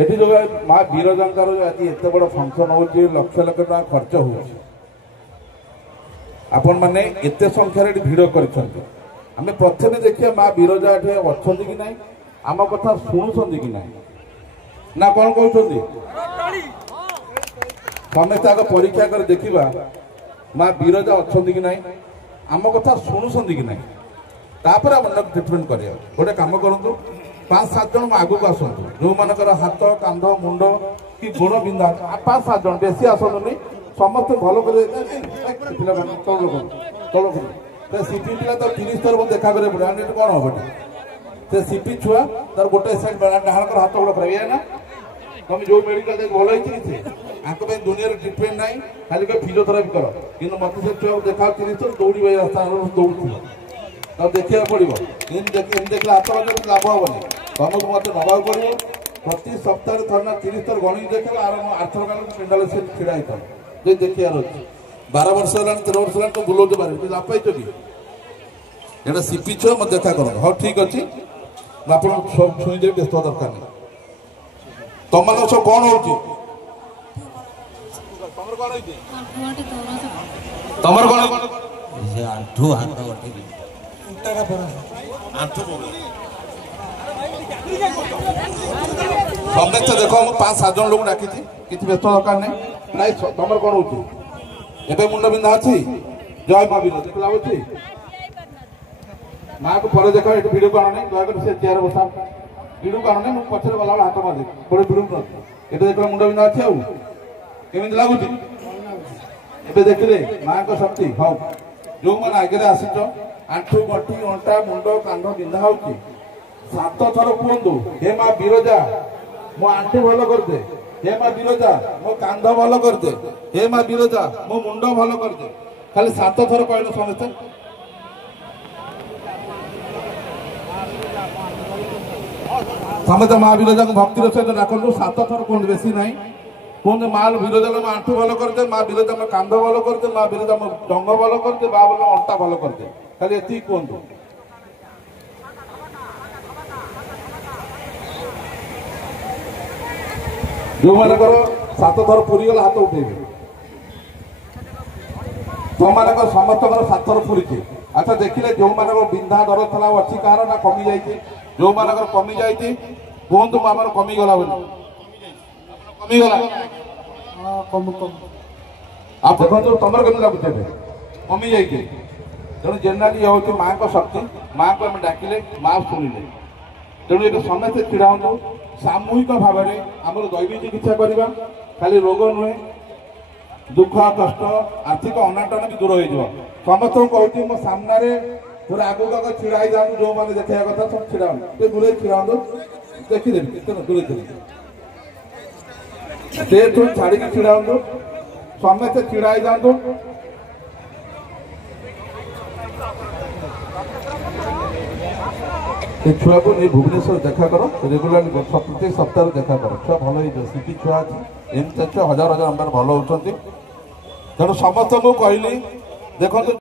eighty जो माँ विरजांकर आज एत बड़ फंक्शन हो लक्ष लक्ष टका खर्च हो आपण मैंने एत संख्यार भिड़ कर प्रथम देखिए माँ विरजा ये अच्छा कि ना आम कथा शुणुंट कि ना कौन कहते समस्त आग परीक्षा कर देखा माँ विरजा अच्छा कि ना आम कथा शुणुंट कि ना तापर आप ट्रिटमेंट कर गोटे कम करूँ 5-7 जन आगक आसतु जो मानकर हाथ कांध मुंड कि गोड़ बिंधा 5-7 जन बेसी आसतुनि समस्त भल कर सीपी पिला तो 30 थर देखा करे पड़े कौन हम से सीपी छुआ तार गोटे साइड डाहार हाथ गोड़ खराब ना तुम जो मेडिकल भल होती दुनिया ट्रिटमेंट ना खाली फिजियोथेरापी कर कि मत से छुआ देखा 30 थर दौड़ रास्ता दौड़ तब देखा पड़ो देखला हाथ बाजार लाभ हेनी तुमको मत नवा पड़ो प्रति सप्ताह थर ना 30 थर गणी देख आर्थर काल पेंडाल से छिड़ा होता देखियार अच्छे 12 वर्ष है 13 वर्ष है तो बुलाऊ बारे लाभ पाइच कि यहाँ सीपी छुआ मत देखा कर हाँ ठीक अच्छे आप सब छुईदे व्यस्त दरकार नहीं तुम सब कौन हो तमर कौन आंठू हाथ समस्त देख 5-7 जन लोग डाकी किसी व्यस्त दरकार नहीं प्राय तुम कौन हो मुंड बिंधा अच्छी जय माँ बिना देख लाभ माँ को पर देख ये भिड़ को आने दयाकर से चेयर बसा भिड़ को आने मुझे पचर गला हाथ मार थोड़े भिड़ ये देख मुंड बिंधा अच्छी आमी लगुच देखिले माँ को शक्ति हाँ जो मैंने आगे आसीच आंठू गंठी अंटा मुंड कांध बिंधा हो 7 थर कहतु हे माँ विरजा मो आंठी भल करदे हे माँ विरजा मो कांध भल करदे हे माँ विरजा मो मुंड भल करदे खाली 7 थर कहल समस्ते समस्त माँ विरजा को भक्तिर सहित डाकू 7 थर कहते बेसी ना कहते माँ विरजा मो आंठू भल करदे माँ विरजा मो कांध भल करदे माँ विरजा मो डंग भल करदे माँ बोल अंटा भल करदे खाली एति कहतु जो मानकर 7 थर पूरी गला हाथ उठेबे तुम मानक समस्त 7 थर पूरी अच्छा देखिले जो मानक बिंधा दर था अच्छी कहार ना कमी जाइए जो मानक कमी जाइए कहतु आम कमीगला कमीगला आप देखो तुम कमी लगुचे कमी जाइए तेणु जेनराली हूँ माँ को शक्ति माँ को आम डाकिले माँ शुणिले तेणु ये समस्ते छिड़ा हो सामूहिक भाव में आम दैविक चिकित्सा करवा खाली रोग नुहे दुख कष्ट आर्थिक अनाटन भी दूर हो समस्त कहूँ मो सामने थोड़ा आगे छिड़ा जाऊँ जो मैंने देखा कथा सब छिड़ा दूरे छिड़ा देखीदेवी दूरे छाड़ी छिड़ा समस्ते छिड़ा जातु छुआ को नहीं भुवनेश्वर देखा करो रेगुलार प्रत्येक सप्ताह देखा करो छुआ भल सीपी छुआ अच्छी एमती छुआ हजार हजार नंबर भल होती तेणु समस्त को कहली देखो